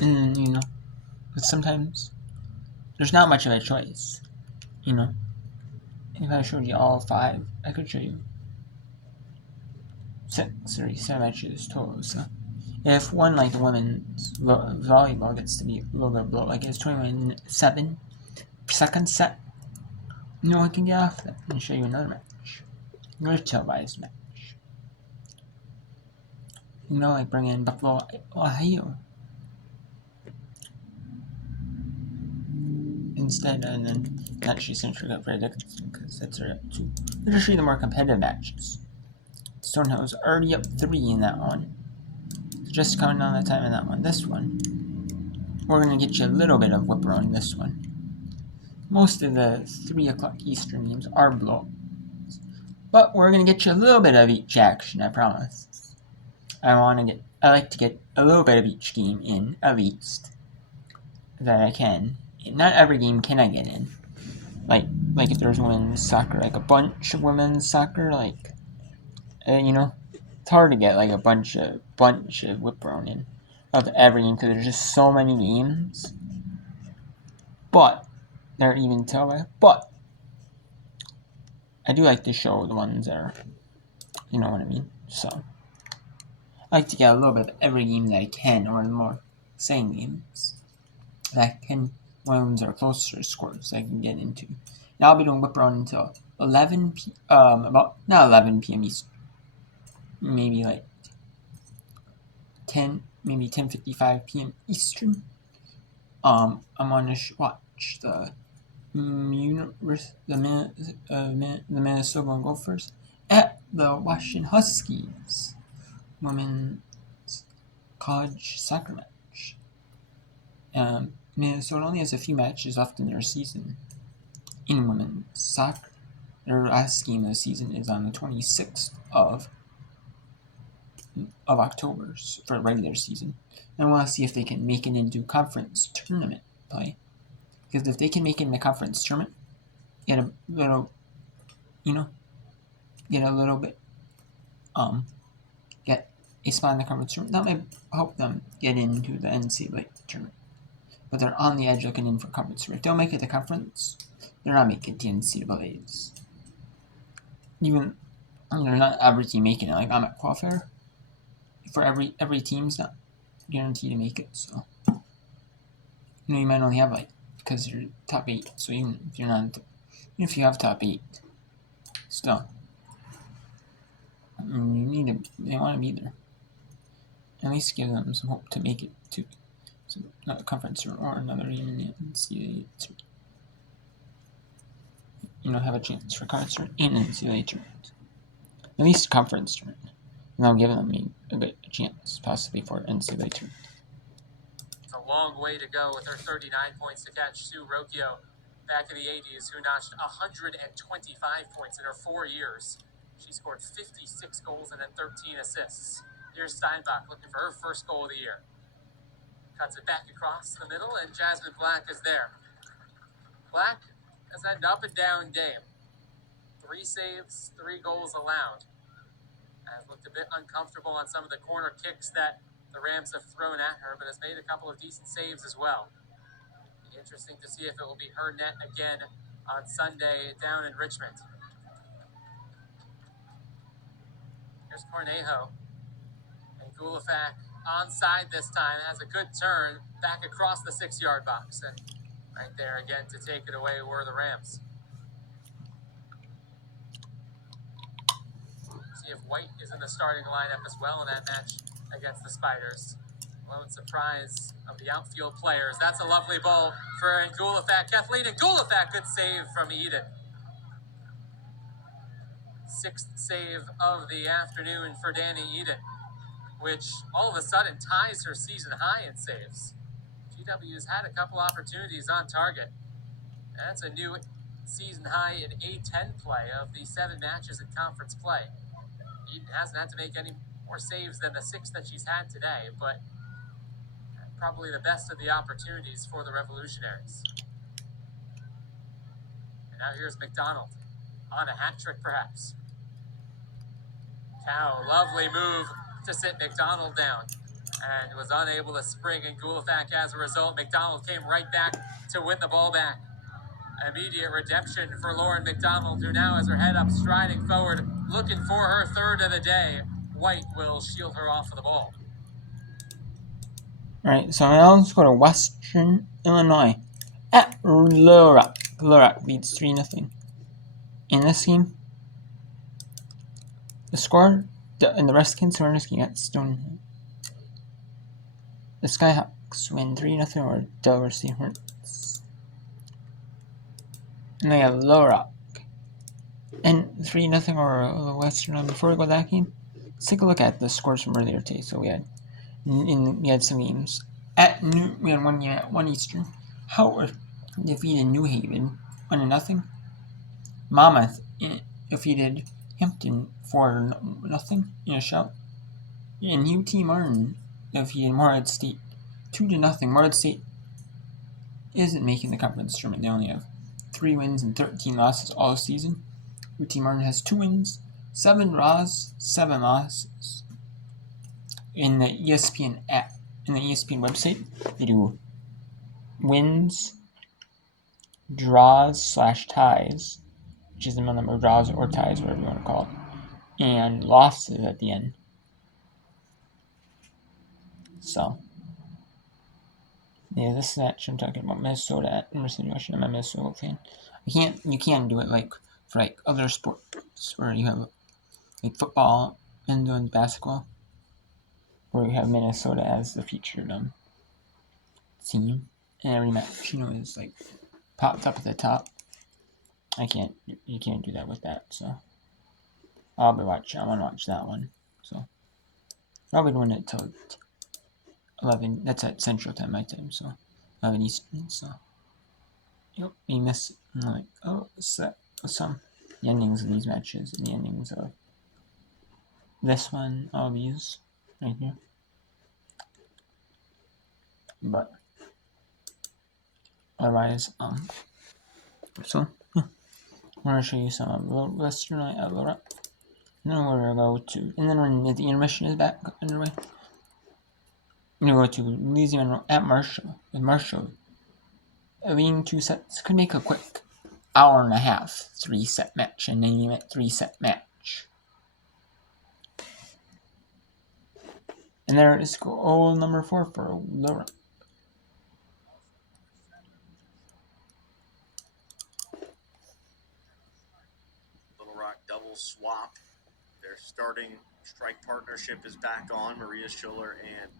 And, but sometimes there's not much of a choice, If I showed you all 5, I could show you 7 matches total, so if one, like the women's volleyball, gets to be a little bit below, like it's 21-7, second set, I can get off that and show you another match. Another televised match. Like bring in Buffalo, Ohio. Instead, and then actually since we got Fred Dickinson, because that's our up 2. Let's just show you the more competitive matches. Stonehouse already up 3 in that one. Just coming on the time in that one. This one, we're going to get you a little bit of whip around this one. Most of the 3 o'clock Eastern games are blow. But we're going to get you a little bit of each action, I promise. I like to get a little bit of each game in, at least, that I can. Not every game can I get in. Like if there's women's soccer, like a bunch of women's soccer, it's hard to get like a bunch of whip around in of every game because there's just so many games. But they're even tell. But I do like to show the ones that are, you know what I mean. So I like to get a little bit of every game that I can, or the more same games that can. Ones that are closer scores that I can get into. Now I'll be doing whip around until 11 about not 11 p.m. Eastern, maybe like 10:55 p.m. Eastern. I'm gonna watch the Minnesota Gophers at the Washington Huskies women's college soccer match. Minnesota only has a few matches left in their season in women's soccer. Their last game of the season is on the 26th of October for the regular season. And I want to see if they can make it into conference tournament play. Because if they can make it in the conference tournament, get a little bit, get a spot in the conference tournament, that might help them get into the NCAA tournament. But they're on the edge looking in for conference. If they'll make it to conference, they're not making the NCAAs. Even they're not every team making it. Like I'm at qualifier. For every team's not guaranteed to make it. So you might only have because you're top 8. So even if you're not, even if you have top 8, still, they want to be there. At least give them some hope to make it to not a conference or another even NCAA. Have a chance for conference and NCAA tournament. At least conference tournament. And I'll give them a chance, possibly, for NCAA tournament. It's a long way to go with her 39 points to catch Sue Rocchio back in the 80s, who notched 125 points in her 4 years. She scored 56 goals and then 13 assists. Here's Steinbach looking for her first goal of the year. Cuts it back across the middle, and Jasmine Black is there. Black has had an up-and-down game. 3 saves, 3 goals allowed. Has looked a bit uncomfortable on some of the corner kicks that the Rams have thrown at her, but has made a couple of decent saves as well. Be interesting to see if it will be her net again on Sunday down in Richmond. Here's Cornejo. And Gulafak onside this time. Has a good turn back across the 6-yard box. And right there again to take it away were the Rams. See if White is in the starting lineup as well in that match against the Spiders. Lone surprise of the outfield players. That's a lovely ball for Ngulafak. Kathleen Ngulafak, good save from Eden. 6th save of the afternoon for Danny Eden, which all of a sudden ties her season high in saves. GW's had a couple opportunities on target. That's a new season high in A10 play of the 7 matches in conference play. Eden hasn't had to make any more saves than the 6 that she's had today, but probably the best of the opportunities for the Revolutionaries. And now here's McDonald on a hat trick, perhaps. Cow, lovely move to sit McDonald down. and was unable to spring in Gulafak as a result. McDonald came right back to win the ball back. Immediate redemption for Lauren McDonald, who now has her head up, striding forward, looking for her third of the day. White will shield her off of the ball. Alright, so now let's go to Western Illinois at Little Rock. Little Rock leads 3-0. In this game, the score in the rest concern this game at Stone. The Skyhawks win 3-0 over Delaware State Hornets. And they have Little Rock and 3-0 over Western. Before we go to that game, let's take a look at the scores from earlier today. So we had some games. We had one game at 1 Eastern. Howard defeated New Haven 1-0. Monmouth defeated Hampton 4-0 in a shout. And UT Martin defeated Morehead State 2-0. Morehead State isn't making the conference tournament. They only have 3 wins and 13 losses all season. UT Martin has 2 wins, 7 draws, 7 losses. In the ESPN app, in the ESPN website, they do wins, draws / ties, which is the number of draws or ties, whatever you want to call it, and losses at the end. So, yeah, this match I'm talking about Minnesota at University of Washington. I'm a Minnesota fan. You can't do it like for like other sports where you have like football and doing basketball, where you have Minnesota as the featured team, and every match is like popped up at the top. You can't do that with that. So I want to watch that one. So I'll be doing it till 11. That's at Central Time, my time. So 11 Eastern. So you miss like some the endings of these matches and the endings of this one. All these right here. But otherwise, so yeah. I'm gonna show you some of Western at Little Rock. And then we're gonna go to, and then when the intermission is back underway, I'm gonna go to Louisiana at Marshall. With Marshall, leading 2 sets could make a quick hour and a half 3-set match, and then you met 3-set match. And there is goal number 4 for Little Rock. Little Rock double swap. Their starting strike partnership is back on. Maria Schuller and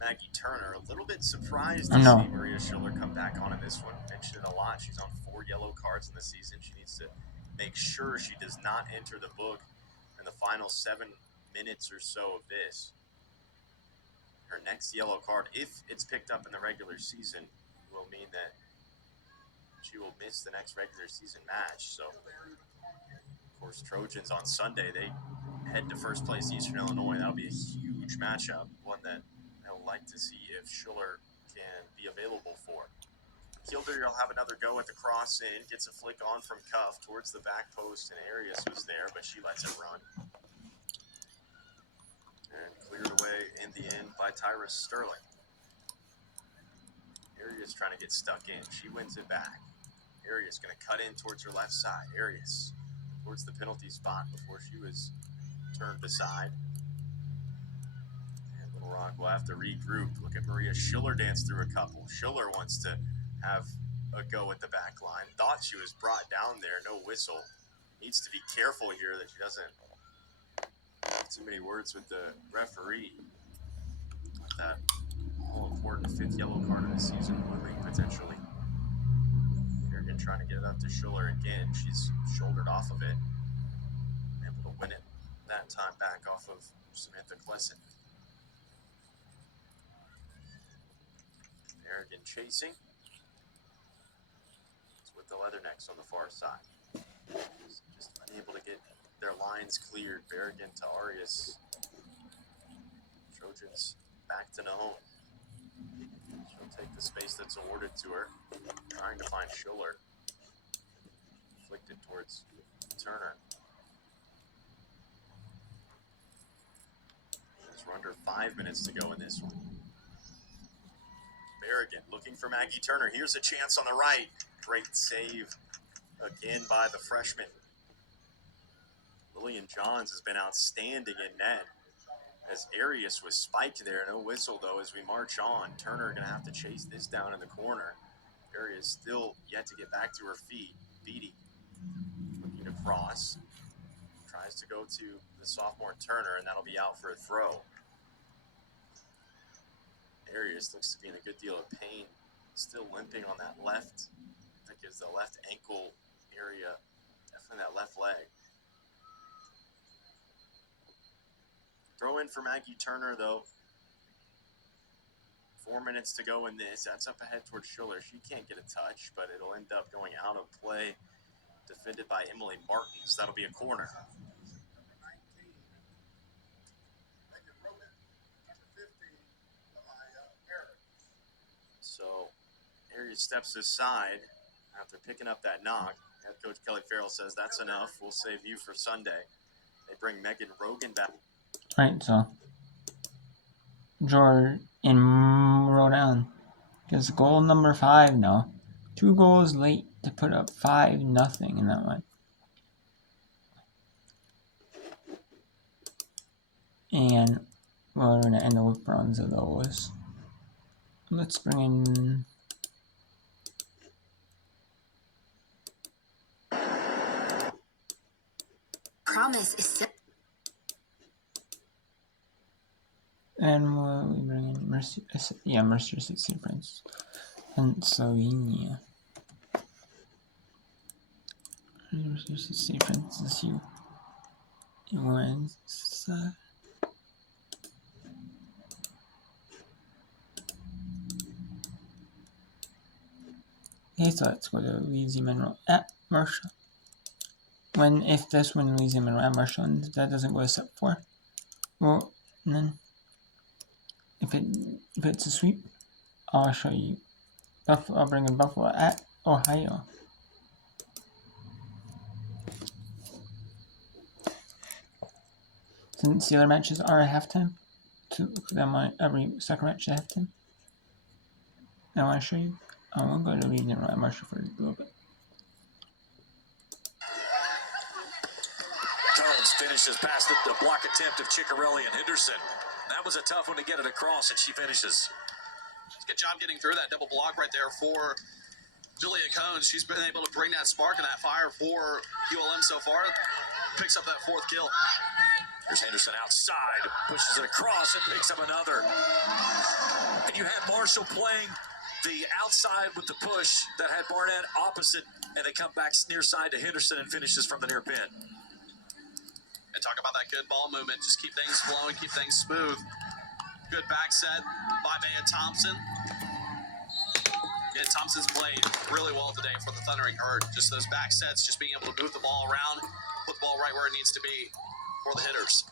Maggie Turner. A little bit surprised to see Maria Schuller come back on in this one. Mentioned it a lot. She's on 4 yellow cards in the season. She needs to make sure she does not enter the book in the final 7 minutes or so of this. Her next yellow card, if it's picked up in the regular season, will mean that she will miss the next regular season match. So, of course, Trojans on Sunday, they head to first place Eastern Illinois. That'll be a huge matchup, one that I'll like to see if Schuller can be available for. Kilder will have another go at the cross in, gets a flick on from Cuff towards the back post, and Arias was there, but she lets it run. And cleared away in the end by Tyra Sterling. Arias trying to get stuck in. She wins it back. Arias going to cut in towards her left side. Arias towards the penalty spot before she was turned aside. And Little Rock will have to regroup. Look at Maria Schuller dance through a couple. Schuller wants to have a go at the back line. Thought she was brought down there. No whistle. Needs to be careful here that she doesn't have too many words with the referee. That all-important 5th yellow card of the season looming potentially. Bergen trying to get it up to Schuller again. She's shouldered off of it. Able to win it that time back off of Samantha Klesson. Bergen chasing. It's with the Leathernecks on the far side. Just unable to get their lines cleared. Bergen to Arias. Trojans back to Nahone. She'll take the space that's awarded to her. Trying to find Schuller. Flicked it towards Turner. As We're under 5 minutes to go in this one. Berrigan looking for Maggie Turner. Here's a chance on the right. Great save again by the freshman. Lillian Johns has been outstanding in net. As Arias was spiked there. No whistle, though, as we march on. Turner going to have to chase this down in the corner. Arias still yet to get back to her feet. Beatty looking across. Tries to go to the sophomore Turner, and that'll be out for a throw. Arias looks to be in a good deal of pain. Still limping on that left. I think it's the left ankle area. Definitely that left leg. Throw in for Maggie Turner, though. 4 minutes to go in this. That's up ahead towards Schiller. She can't get a touch, but it'll end up going out of play. Defended by Emily Martins. That'll be a corner. So, Arias steps aside after picking up that knock. Head coach Kelly Farrell says, that's enough. We'll save you for Sunday. They bring Megan Rogan back. Right, so George in Rhode Island gets goal number 5 now. 2 goals late to put up 5-0 in that one. And we're going to end with bronze of those. Let's bring in Promise is and we bring in Mercer City Prince, Pennsylvania. Mercer City Prince is you. Okay, so let's go to Louisiana Monroe at Marshall. If this win Louisiana Monroe at Marshall and that doesn't go to step 4, well, and then if it's a sweep, I'll show you. I'll bring in Buffalo at Ohio. Since the other matches are at halftime, to put them on every second match at halftime. I want to show you. I'll go to Louisiana Monroe at Marshall for a little bit. Jones finishes past the block attempt of Ciccarelli and Henderson. That was a tough one to get it across, and she finishes. Good job getting through that double block right there for Julia Cones. She's been able to bring that spark and that fire for ULM so far. Picks up that 4th kill. Here's Henderson outside, pushes it across and picks up another. And you had Marshall playing the outside with the push that had Barnett opposite, and they come back near side to Henderson and finishes from the near pin. And talk about that good ball movement. Just keep things flowing, keep things smooth. Good back set by Bea Thompson. Yeah, Thompson's played really well today for the Thundering Herd. Just those back sets, just being able to move the ball around, put the ball right where it needs to be for the hitters.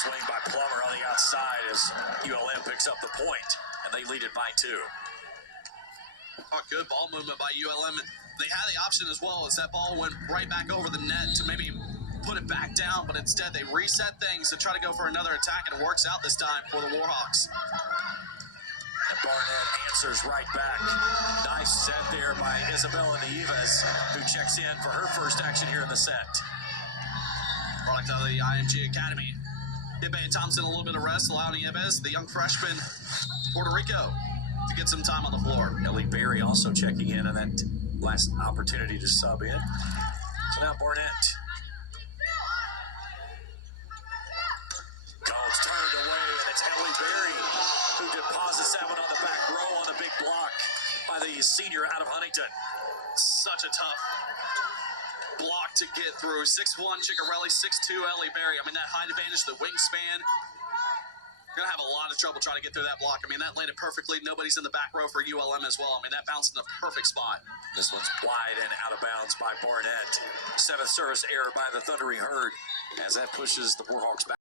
Swing by Plummer on the outside as ULM picks up the point, and they lead it by 2. Oh, good ball movement by ULM. They had the option as well as that ball went right back over the net to maybe put it back down, but instead they reset things to try to go for another attack, and it works out this time for the Warhawks. And Barnett answers right back. Nice set there by Isabella Nieves, who checks in for her first action here in the set. Product of the IMG Academy. Give Bea Thompson a little bit of rest, allow Nieves, the young freshman, Puerto Rico, to get some time on the floor. Ellie Berry also checking in on that last opportunity to sub in. So now Barnett. Cones turned away, and it's Ellie Berry who deposits that one on the back row on the big block by the senior out of Huntington. Such a tough block to get through. 6'1" Ciccarelli, 6'2" Ellie Berry. I mean, that height advantage, the wingspan. You're going to have a lot of trouble trying to get through that block. I mean, that landed perfectly. Nobody's in the back row for ULM as well. I mean, that bounced in the perfect spot. This one's wide and out of bounds by Barnett. 7th service error by the Thundering Herd as that pushes the Warhawks back.